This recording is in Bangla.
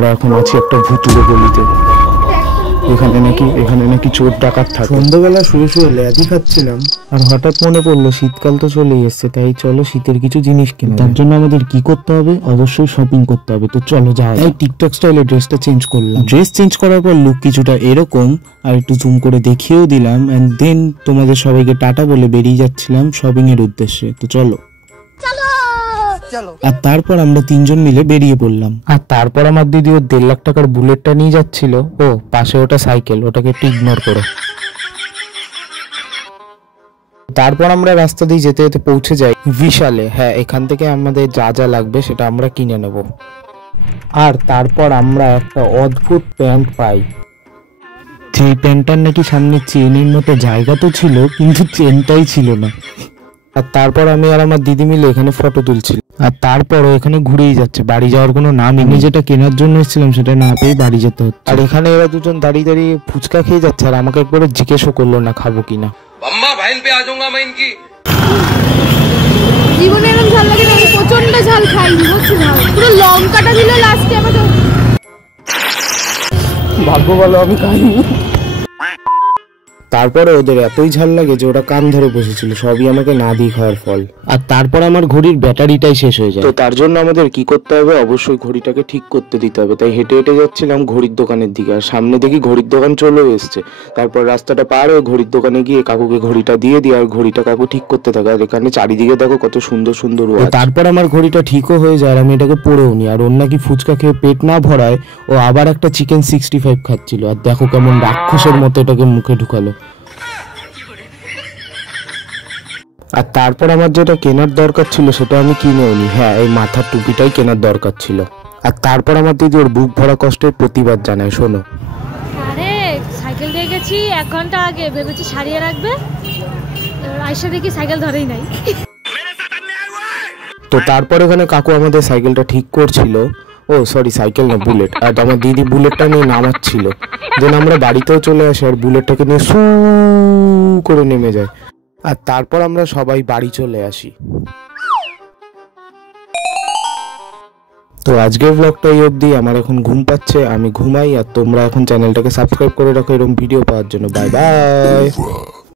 আমরা এখন আছি একটা ভুতুড়ে গলিতে। এখানে নাকি চোর ডাকাত থাকে। সন্ধ্যাবেলা শুয়ে শুয়ে ল্যাদি খাচ্ছিলাম, আর হঠাৎ মনে পড়লো শীতকাল তো চলেই এসছে, তাই চলো শীতের কিছু জিনিস কিনে। তার জন্য আমাদের কি করতে হবে? অবশ্যই শপিং করতে হবে। তো চলো যাও। তাই টিকটক স্টাইলে ড্রেসটা চেঞ্জ করলাম। ড্রেস চেঞ্জ করার পর লুক কিছুটা এরকম, আর একটু জুম করে দেখিয়েও দিলাম। এন্ড দেন তোমাদের সবাইকে টাটা বলে বেরিয়ে যাচ্ছিলাম শপিং এর উদ্দেশ্যে। তো চলো। আর তারপর আমরা তিনজন মিলে বেরিয়ে পড়লাম। আর তারপর আমার দিদি ওর 1.5 লাখ টাকার বুলেটটা নিয়ে যাচ্ছিল। ও পাশে ওটা সাইকেল, ওটাকে একটু ইগনোর করো। তারপর আমরা রাস্তা দিয়ে যেতে যেতে পৌঁছে যাই বিশালে। হ্যাঁ, এখান থেকে আমাদের যা যা লাগবে সেটা আমরা কিনে নেব। আর তারপর আমরা একটা অদ্ভুত প্যান্ট পাই, যেই প্যান্টটার নাকি সামনে চেনের মতো জায়গা তো ছিল, কিন্তু চেনটাই ছিল না। আর তারপর আমি আর আমার দিদি মিলে এখানে ফটো তুলছিল। আর তারপরও এখানে ঘুরেই যাচ্ছে, বাড়ি যাওয়ার কোনো নামই নেই। যেটা কেনার জন্য এসেছিলাম সেটা না পেয়ে বাড়ি যেতে হচ্ছে। আর এখানে এরা দুজন দাঁড়িয়ে দাঁড়িয়ে ফুচকা খেয়ে যাচ্ছে, আর আমাকে একবারে জিজ্ঞেসও করলো না খাবো কিনা। জীবনে এরকম ঝাল লাগে না, প্রচন্ড ঝাল খাই, বুঝছি না, পুরো লঙ্কাটা দিল লাস্টে আমাকে। ভাগ্য ভালো আমি খাইনি। তারপরে ওদের এতই ঝাল লাগে যে ওরা কান ধরে বসেছিল, সবই আমাকে না দিয়ে খাওয়ার ফল। আর তারপর আমার ঘড়ির ব্যাটারিটাই শেষ হয়ে যায়। তো তার জন্য আমাদের কি করতে হবে? অবশ্যই ঘড়িটাকে ঠিক করতে দিতে হবে। তাই হেঁটে হেঁটে যাচ্ছিলাম ঘড়ির দোকানের দিকে, আর সামনে দেখি ঘড়ির দোকান চলেও এসছে। তারপর রাস্তাটা পার হয়ে ঘড়ির দোকানে গিয়ে কাকুকে ঘড়িটা দিয়ে দিই, আর ঘড়িটা কাকু ঠিক করতে থাকে। আর এখানে চারিদিকে দেখো কত সুন্দর সুন্দর ওয়াচ। তারপর আমার ঘড়িটা ঠিকও হয়ে যায়, আর আমি এটাকে পরেও নি। আর ওর নাকি ফুচকা খেয়ে পেট না ভরায় ও আবার একটা চিকেন 65 খাচ্ছিল। আর দেখো কেমন রাক্ষসের মতো এটাকে মুখে ঢুকালো। আর তারপর আমার যেটা কেনার দরকার ছিল সেটা আমি কিনেও নি। হ্যাঁ, এই মাথার টুপিটাই কেনার দরকার ছিল। আর তারপর আমার দিদি ওর বুক ভরা কষ্টের প্রতিবাদ জানায়। শোনো, আরে সাইকেল দিয়ে গেছি 1 ঘন্টা আগে, ভেবেছি সারিয়ে রাখবে, আইসা দেখি সাইকেল ধরেই নাই। তো তারপর এখানে কাকু আমাদের সাইকেলটা ঠিক করছিল। ও সরি, সাইকেল না, বুলেট। আর আমার দিদি বুলেটটা নিয়ে নামাচ্ছিল। দেন আমরা বাড়িতেও চলে আসি, আর বুলেটটাকে নিয়ে সু করে নেমে যায়। আর তারপর আমরা সবাই বাড়ি চলে আসি। তো আজকের ব্লগটা এই অবধি। আমার এখন ঘুম পাচ্ছে, আমি ঘুমাই। আর তোমরা এখন চ্যানেলটাকে সাবস্ক্রাইব করে রাখো এরকম ভিডিও পাওয়ার জন্য। Bye bye.